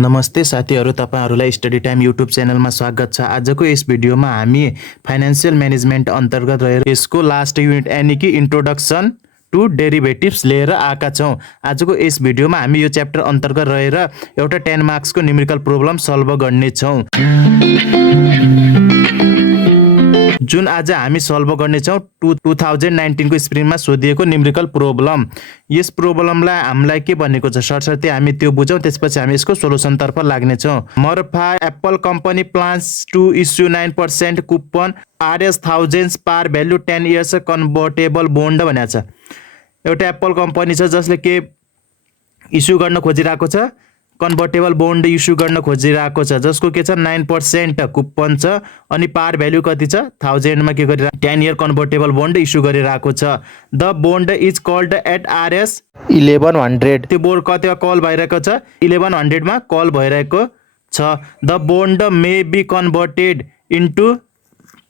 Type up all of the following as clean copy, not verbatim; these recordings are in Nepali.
नमस्ते साथीहरु, तपाईहरुलाई स्टडी टाइम युट्युब च्यानलमा स्वागत छ। आजको यस भिडियोमा हामी फाइनान्शियल म्यानेजमेन्ट अन्तर्गत रहेर यसको लास्ट युनिट यानी कि इन्ट्रोडक्सन टु डेरिभेटिभ्स लिएर आएका छौं। आजको यस भिडियोमा हामी यो च्याप्टर अन्तर्गत रहेर एउटा 10 मार्क्सको न्युमेरिकल प्रब्लम सल्भ गर्ने छौं। जुन आज हामी सल्भ गर्ने छौं 2019 को स्प्रिङमा सोधिएको न्युमेरिकल प्रब्लम। यस प्रब्लमलाई हामीलाई के भनेको छ सरसर्ती हामी त्यो बुझौं, त्यसपछि हामी यसको सोलुसन तर्फ लाग्ने छौं। Marpha apple company plans to issue 9% coupon RS thousands par value 10 years convertible bond भनेको छ। एउटा एप्पल कम्पनी छ जसले के इस्यु गर्न खोजिरहेको छ, कन्भर्टेबल बोन्ड इस्यु गर्न खोजिरहेको छ जसको के छ 9% कुपन छ अनि पार भ्यालु कति छ 1000 मा के गरिरहेको 10 इयर कन्भर्टेबल बोन्ड इस्यु गरिरहेको छ। The bond is called at RS 1100। त्यो बोन्ड कतिमा कल भइरहेको छ 1100 मा कल भइरहेको छ। The bond may be converted into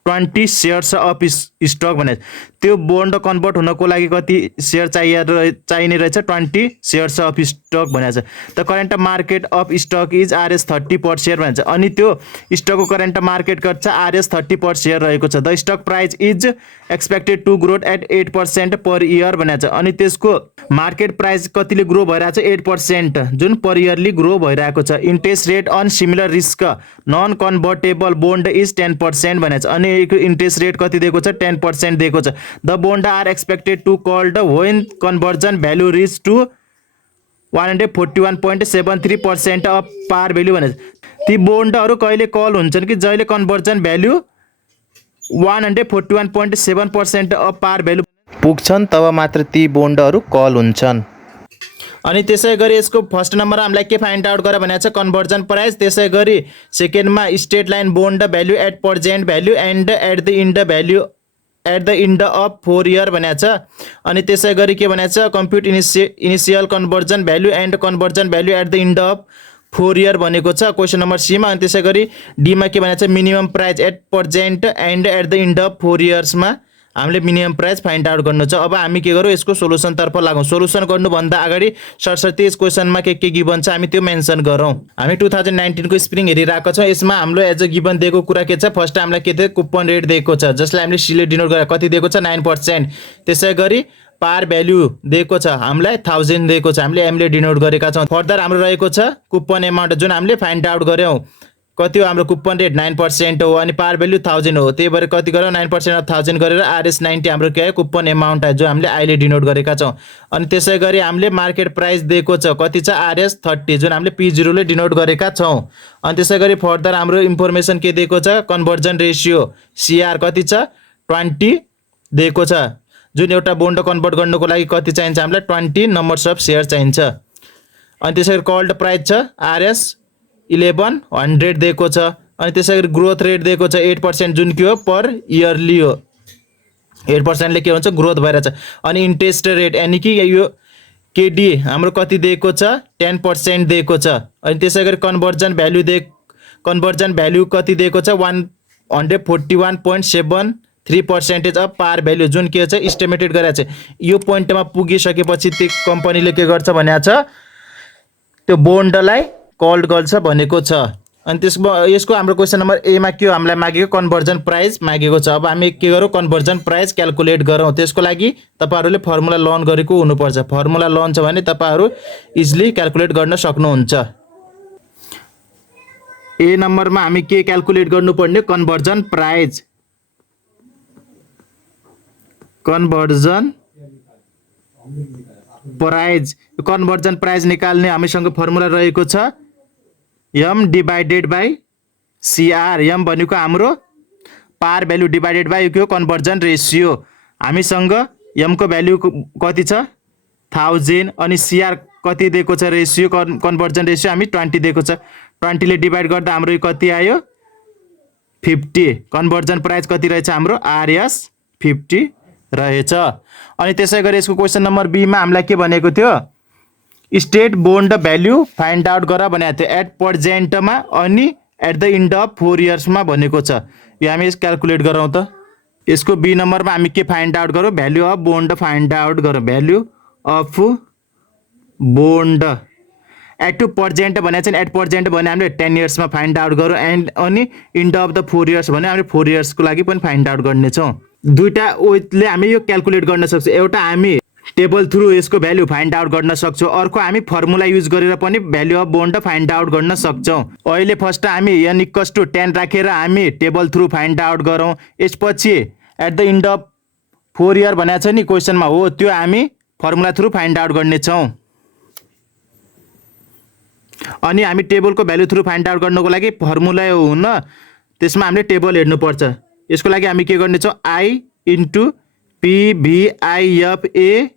20 shares of stock भने त्यो बोन्ड कन्भर्ट हुनको लागि कति शेयर चाहिने रहेछ 20 शेयर्स अफ स्टक भनेको छ। The current market of stock is RS 30 per share भन्छ अनि त्यो स्टकको करेन्ट मार्केट कति छ RS 30 पर शेयर रहेको छ। The stock price is expected to grow at 8% per year भनेको छ अनि त्यसको मार्केट प्राइस कतिले ग्रो भइरहेको छ 8% जुन पर इयरली ग्रो भइरहेको छ। Interest rate on similar risk non convertible bond is 10% भनेको छ अनि इन्ट्रेस्ट रेट कति दिएको छ 10% दिएको छ। The bond are expected to called when conversion value reach to 141.73% of par value भने ती बोन्डहरु कहिले कल हुन्छन् कि जहिले conversion value 141.7% of par value पुग्छन् तब मात्र ती बोन्डहरु कल हुन्छन्। अनि त्यसैगरी यसको फर्स्ट नम्बर हामीलाई के फाइन्ड आउट गरे भनेको छ कन्भर्जन प्राइस। त्यसैगरी सेकेन्डमा straight line bond value at present value and at the end of 4 year भनेको छ। अनि त्यसैगरी के भनेको छ compute initial conversion value and conversion value at the end of 4 year भनेको छ क्वेशन नम्बर सी मा। अनि त्यसैगरी डी मा के भनेको छ minimum price at present and at the end of 4 years मा हामीले मिनिमम प्राइस फाइन्ड आउट गर्नु छ। अब हामी के गरौँ यसको सोलुसन तर्फ लागौं। सोलुसन गर्नु भन्दा अगाडि सरसर्ती यस क्वेशनमा के गिवन छ हामी त्यो मेन्सन गरौँ। हामी 2019 को स्प्रिङ हेरिरहेको छौं। यसमा हाम्रो एज अ गिवन दिएको कुरा के छ फर्स्ट हामीलाई के थियो कुपन रेट दिएको छ जसलाई हामीले सी ले डिनोट गरे कति दिएको छ 9%। त्यसैगरी पार भ्यालु दिएको छ हामीलाई 1000 दिएको छ हामीले एम ले डिनोट गरेका छौं। फर्दर हाम्रो रहेको छ कुपन एमाउन्ट जुन हामीले फाइन्ड आउट गर्यौं कति हो हाम्रो कुपन रेट 9% हो अनि पार भ्यालु 1000 हो त्यही भएर कति गर्यौं 9% अफ 1000 गरेर RS 90 हाम्रो के आयो कुपन एमाउन्ट आयो जो हामीले अहिले डिनोट गरेका छौं। अनि त्यसैगरी हामीले मार्केट प्राइस दिएको छ कति छ RS 30 जुन हामीले P0 ले डिनोट गरेका छौं। अनि त्यसैगरी फर्दर हाम्रो इन्फर्मेसन के दिएको छ कन्भर्जन रेशियो CR कति छ 20 दिएको छ जुन एउटा बोन्ड कन्भर्ट गर्नको लागि कति चाहिन्छ हामीलाई 20 नम्बर्स अफ शेयर चाहिन्छ। अनि त्यसैगरी कल्ड प्राइस छ RS 1100 दिएको छ। अनि त्यसैगरी ग्रोथ रेट दिएको छ 8% जुन के हो पर इयरली हो 8% ले के हुन्छ ग्रोथ भइरहेछ। अनि इन्ट्रेस्ट रेट यानी कि यो KD हाम्रो कति दिएको छ 10% दिएको छ। अनि त्यसैगरी कन्भर्जन भ्यालु कति दिएको छ 141.73% अफ पार भ्यालु जुन के छ एस्टिमेटेड गरेको छ। यो पोइन्टमा पुगिसकेपछि त्यो कम्पनीले के गर्छ भनेको छ त्यो बोन्डलाई कल्ड गर्छ भनेको छ। अनि त्यसमा यसको हाम्रो क्वेशन नम्बर ए मा के हो हामीलाई मागेको कन्भर्जन प्राइस मागेको छ। अब हामी के गरौँ कन्भर्जन प्राइस क्याल्कुलेट गरौँ। त्यसको लागि तपाईहरुले फर्मुला लर्न गरेको हुनुपर्छ। फर्मुला लर्न छ भने तपाईहरु इजिली क्याल्कुलेट गर्न सक्नुहुन्छ। ए नम्बरमा हामी के क्याल्कुलेट गर्नुपर्ने कन्भर्जन प्राइस कन्भर्जन प्राइस निकाल्ने हामीसँग फर्मुला रहेको छ M divided by CR। M भनेको हाम्रो पार भ्यालु डिवाइडेड बाइ यो कन्भर्जन रेशियो। हामीसँग M को भ्यालु कति छ 1000 अनि CR कति दिएको छ रेशियो कन्भर्जन रेशियो हामी 20 दिएको छ 20 ले डिवाइड गर्दा हाम्रो कति आयो 50। कन्भर्जन प्राइस कति रहेछ हाम्रो RS 50 रहेछ। अनि त्यसैगरी यसको क्वेशन नम्बर बी मा हामीलाई के भनेको थियो straight bond value find out गर भनेको थियो एट प्रेजेन्ट मा अनि at the end of 4 years मा भनेको छ। यो हामी क्याल्कुलेट गरौँ त। यसको बी नम्बरमा हामी के फाइन्ड आउट गरौँ value of bond find out गरौँ। Value of bond at to present भनेको छ नि, एट पर्जेन्ट भने हामीले 10 इयर्समा फाइन्ड आउट गरौँ एन्ड अनि इन्ड अफ द 4 इयर्स भने हामीले 4 इयर्सको लागि पनि फाइन्ड आउट गर्नेछौँ। दुईटा वेले हामी यो क्याल्कुलेट गर्न सक्छौँ। एउटा हामी टेबल थ्रु यसको भ्यालु फाइन्ड आउट गर्न सक्छौँ, अर्को हामी फर्मुला युज गरेर पनि value of bond find out गर्न सक्छौँ। अहिले फर्स्ट हामी n इक्वल्स टु 10 राखेर हामी टेबल थ्रु फाइन्ड आउट गरौँ। यसपछि at the end of 4 year भनेको छ नि क्वेसनमा, हो त्यो हामी फर्मुला थ्रु फाइन्ड आउट गर्नेछौँ। अनि हामी टेबलको भ्यालु थ्रु फाइन्ड आउट गर्नको लागि फर्मुला हुन त्यसमा हामीले टेबल हेर्नुपर्छ। यसको लागि हामी के गर्नेछौँ, I into PVIFA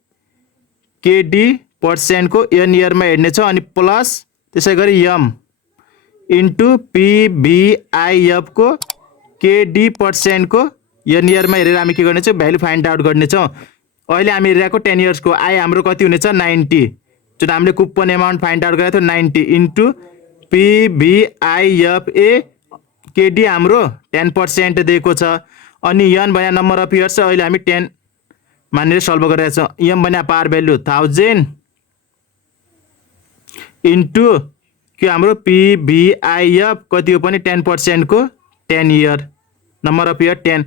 KD पर्सेन्टको n इयरमा हेर्नेछौँ अनि प्लस त्यसै गरी m इन्टु PVIF को KD पर्सेन्टको n इयरमा हेरेर हामी के गर्नेछौँ, भ्यालु फाइन्ड आउट गर्नेछौँ। अहिले हामी हेरिरहेको 10 इयर्सको आई हाम्रो कति हुनेछ, 90, जुन हामीले कुपन एमाउन्ट फाइन्ड आउट गरेको थियो 90 इन्टु PVIFA KD हाम्रो 10% दिएको छ। अनि n भने नम्बर अफ इयर्स अहिले हामी 10 मानेर सल्भ गरिरहेको छौँ। m भने पावर भ्यालु 1000 इन्टु के हाम्रो PVIF कति हो पनि 10% को 10 इयर, नम्बर अफ इयर 10।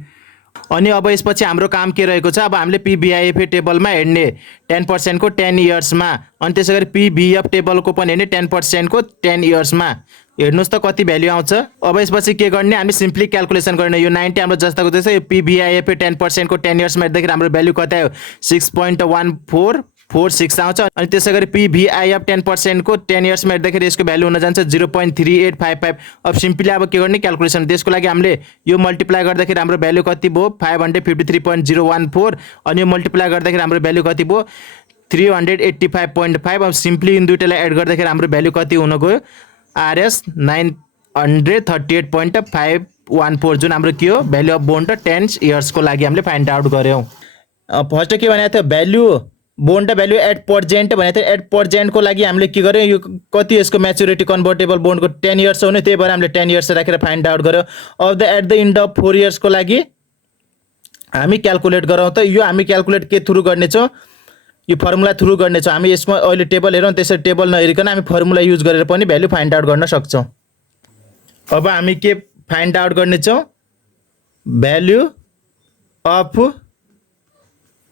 अनि अब यसपछि हाम्रो काम के रहेको छ, अब हामीले PVIFA टेबलमा हेर्ने 10% को 10 इयर्समा, अनि त्यसै गरी PVF टेबलको पनि हेर्ने 10% को 10 इयर्समा। हेर्नुहोस् त कति भ्यालु आउँछ। अब यसपछि के गर्ने, हामी सिम्पली क्याल्कुलेसन गर्ने। यो 90 हाम्रो जस्ताको त्यस्तै, यो PVIFA 10% को 10 इयर्समा हेर्दाखेरि हाम्रो भ्यालु कति आयो, 6.1446 आउँछ। अनि त्यसै गरी PVIF 10% को 10 इयर्समा हेर्दाखेरि यसको भ्यालु हुन जान्छ 0.3855। अब सिम्पली अब के गर्ने क्याल्कुलेसन, त्यसको लागि हामीले यो मल्टिप्लाई गर्दाखेरि हाम्रो भ्यालु कति भयो, 553.014। अनि यो मल्टिप्लाई गर्दाखेरि हाम्रो भ्यालु कति भयो, 385.5। अब सिम्पली यिन दुईटालाई एड गर्दाखेरि हाम्रो भ्यालु कति हुन गयो, RS 938.514, जुन हाम्रो के हो, भ्यालु अफ बोन्ड 10 इयर्सको लागि हामीले फाइन्ड आउट गऱ्यौँ। फर्स्ट के भनेको थियो, भ्यालु बोन्ड भ्यालु एट पर्जेन्ट भनेको थियो। एट पर्जेन्टको लागि हामीले के गर्यौँ, यो कति यसको म्याच्युरिटी कन्भर्टेबल बोन्डको 10 इयर्स हुने, त्यही भएर हामीले 10 इयर्स राखेर फाइन्ड आउट गऱ्यौँ। अब the at the end of 4 इयर्सको लागि हामी क्याल्कुलेट गरौँ त। यो हामी क्याल्कुलेट के थ्रु गर्नेछौँ, यो फर्मुला थ्रु गर्नेछौँ। हामी यसमा अहिले टेबल हेरौँ, त्यसरी टेबल नहेरिकन हामी फर्मुला युज गरेर पनि भ्यालु फाइन्ड आउट गर्न सक्छौँ। अब हामी के फाइन्ड आउट गर्नेछौँ, भ्यालु अफ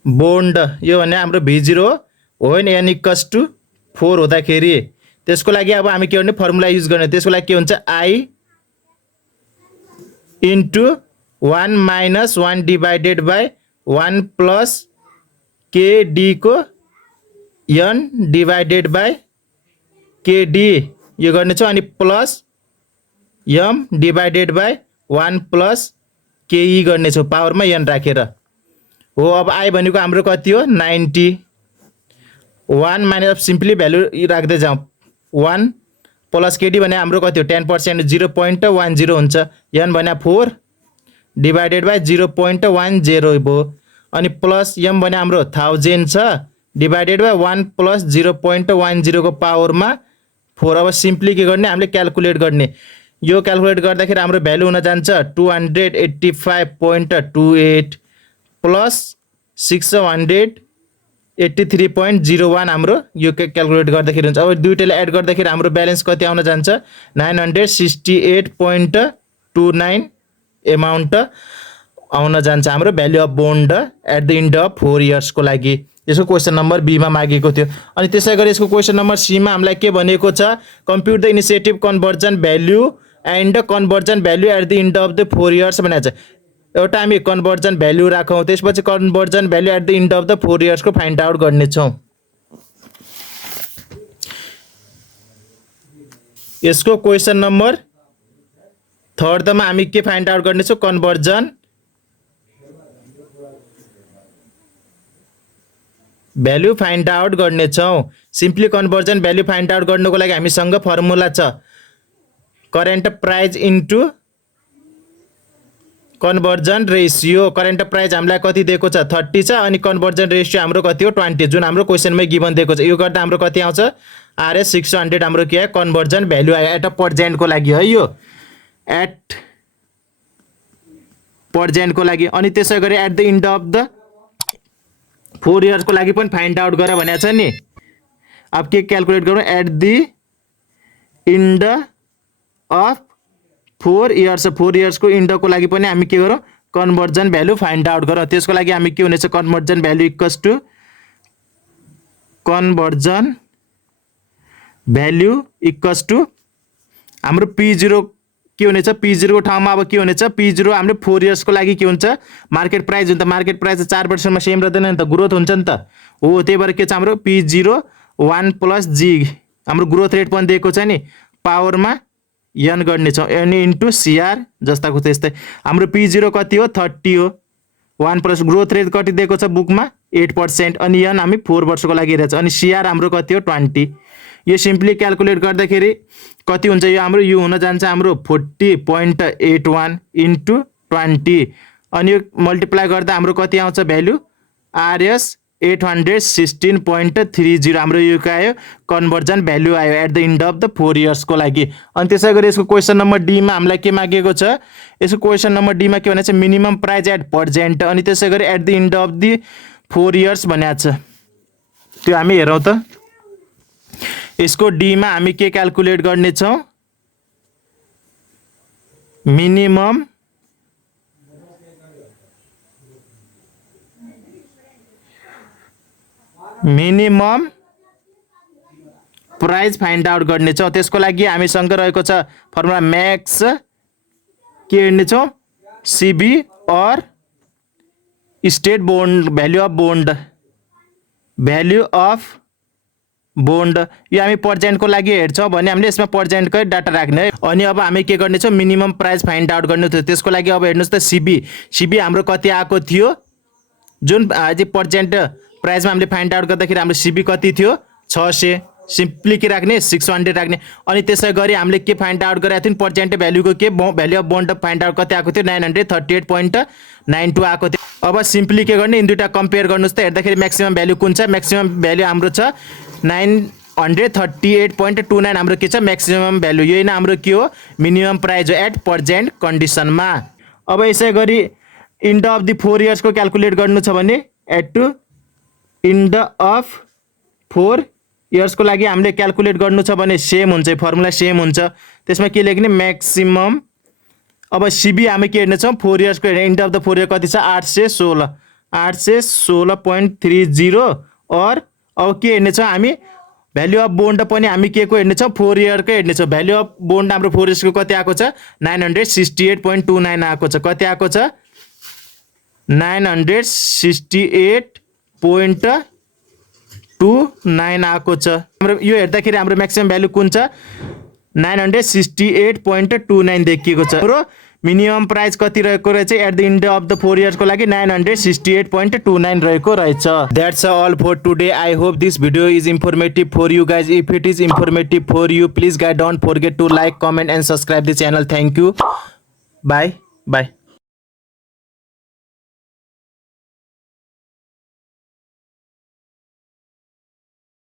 बोन्ड, यो भने हाम्रो V0 हो नि, n इक्वल्स टु 4 हुँदाखेरि त्यसको लागि अब हामी के गर्ने, फर्मुला युज गर्ने। त्यसको लागि के हुन्छ, I into 1 minus 1 divided by 1 plus KD को n डिभाइडेड बाई KD यो गर्नेछौँ। अनि plus m divided by 1 plus KE गर्नेछौँ पावरमा n राखेर, हो। अब आई भनेको हाम्रो कति हो, 90। 1 माइनस सिम्पली भ्यालु राख्दै जाउँ, 1 प्लस KD भने हाम्रो कति हो, 10%, 0.10 हुन्छ। n भने 4 डिभाइडेड बाई 0.10 भयो। अनि प्लस m भने हाम्रो 1000 छ डिभाइडेड बाई 1 प्लस 0.10 को पावरमा 4। अब सिम्पली के गर्ने, हामीले क्याल्कुलेट गर्ने। यो क्याल्कुलेट गर्दाखेरि हाम्रो भ्यालु हुन जान्छ 285.28 प्लस 683.01 हाम्रो यो क्याल्कुलेट गर्दाखेरि हुन्छ। अब दुईटाले एड गर्दाखेरि हाम्रो ब्यालेन्स कति आउन जान्छ, 968.29 एमाउन्ट आउन जान्छ हाम्रो value of bond at the end of 4 इयर्सको लागि। यसको क्वेसन नम्बर B मा मागेको थियो। अनि त्यसै गरी यसको क्वेसन नम्बर C मा हामीलाई के भनेको छ, compute the initiative conversion value and conversion value at the end of the 4 years भनेको छ। एउटा हामी कन्भर्जन भ्यालु राखौँ, त्यसपछि conversion value at the end of the 4 इयर्सको फाइन्ड आउट गर्नेछौँ। यसको क्वेसन नम्बर 3 मा हामी के फाइन्ड आउट गर्नेछौँ, कन्भर्जन भ्यालु फाइन्ड आउट गर्नेछौँ। Simply conversion value find out गर्नको लागि हामीसँग फर्मुला छ, current price into conversion ratio. Current price हामीलाई कति दिएको छ, 30 छ। अनि कन्भर्जन रेसियो हाम्रो कति हो, 20, जुन हाम्रो क्वेसनमै गिभन दिएको छ। यो गर्दा हाम्रो कति आउँछ, RS 600 हाम्रो के है, कन्भर्जन भ्यालु आयो एट अ पर्जेन्टको लागि है, यो एट पर्जेन्टको लागि। अनि त्यसै गरी at the end of the 4 इयर्सको लागि पनि फाइन्ड आउट गर भनेको छ नि। अब के क्याल्कुलेट गरौँ, at the end of 4 years 4 इयर्सको इन्डको लागि पनि हामी के गरौँ कन्भर्जन भ्यालु फाइन्ड आउट गरौँ। त्यसको लागि हामी के हुनेछ conversion value equals to conversion value equals to हाम्रो P0 के हुनेछ P0 को ठाउँमा अब के हुनेछ P0 हाम्रो 4 इयर्सको लागि के हुन्छ मार्केट प्राइस हुन्छ। मार्केट प्राइस 4 वर्षमा सेम रहँदैन नि त ग्रोथ हुन्छ नि त हो। त्यही भएर के छ हाम्रो P0 1 + G हाम्रो ग्रोथ रेट पनि दिएको छ नि पावरमा n गर्ने छ n इन्टु CR जस्ताको त्यस्तै हाम्रो P0 कति हो 30 हो 1 प्लस ग्रोथ रेट कति दिएको छ बुकमा 8% अनि n हामी 4 वर्षको लागि रहेछ अनि CR हाम्रो कति हो 20। यो सिम्पली क्याल्कुलेट गर्दाखेरि कति हुन्छ यो हाम्रो यो हुन जान्छ हाम्रो 40.81 इन्टु 20 अनि यो मल्टिप्लाई गर्दा हाम्रो कति आउँछ भ्यालु RS 816.30 हाम्रो यो के आयो कन्भर्जन भ्यालु आयो at the end of the 4 इयर्सको लागि। अनि त्यसै गरी यसको क्वेसन नम्बर डी मा हामीलाई के मागेको छ यसको क्वेसन नम्बर डी मा के भनेको छ मिनिमम प्राइस एट प्रेजेन्ट अनि त्यसै गरी at the end of the 4 years भनेको छ। त्यो हामी हेरौँ त यसको डी मा हामी के क्याल्कुलेट गर्ने छौं मिनिमम प्राइस फाइन्ड आउट गर्ने छौं। त्यसको लागि हामीसँग रहेको छ फर्मुला म्याक्स के हेर्ने छौं CB और state bond value of bond यो हामी पर्सेन्टको लागि हेर्छौं भने हामीले यसमा पर्सेन्टकै डाटा राख्ने है। अनि अब हामी के गर्ने छौं मिनिमम प्राइस फाइन्ड आउट गर्नु थियो। त्यसको लागि अब हेर्नुस् त CB हाम्रो कति आएको थियो जुन आज पर्सेन्ट प्राइसमा हामीले फाइन्ड आउट गर्दाखेरि हाम्रो CB कति थियो 600 सिम्पली के राख्ने 600 राख्ने अनि त्यसै गरी हामीले के फाइन्ड आउट गरेका थियौं पर्सेन्ट भ्यालुको के value of bond find out कति आएको थियो 938.92 आएको थियो। अब सिम्पली के गर्ने इन दुईटा कम्पेयर गर्नुस् त हेर्दाखेरि म्याक्सिमम भ्यालु कुन छ म्याक्सिमम भ्यालु हाम्रो छ 938.29 हाम्रो के छ म्याक्सिमम भ्यालु यही नै हाम्रो के हो मिनिमम प्राइस हो एट प्रेजेन्ट कन्डिसनमा। अब यसै गरी इन्ड अफ द 4 इयर्स को क्याल्कुलेट गर्नु छ भने at to end of 4 years को लागि हामीले क्याल्कुलेट गर्नु छ भने सेम हुन्छ फर्मुला सेम हुन्छ। त्यसमा के लेख्ने म्याक्सिमम अब CB हामी के हेर्ने छौं 4 इयर्स को इन्ड अफ द 4 इयर कति छ 816.30 और अब के हेर्ने छौं हामी भ्यालु अफ बोन्ड पनि हामी के को हेर्ने छौं 4 इयर को हेर्ने छौं। भ्यालु अफ बोन्ड हाम्रो 4 इयर्स को कति आएको छ 968.29 आएको छ कति आएको छ 968.29 आएको छ। हाम्रो यो हेर्दाखेरि हाम्रो म्याक्सिमम भ्यालु कुन छ 968.29 देखिएको छ। र मिनिमम प्राइस कति रहेको रहेछ at the end of the 4 years को लागि 968.29 रहेको रहेछ। That's all for today. I hope this video is informative for you guys. If it is informative for you, please guys don't forget to like, comment and subscribe the channel. Thank you. Bye.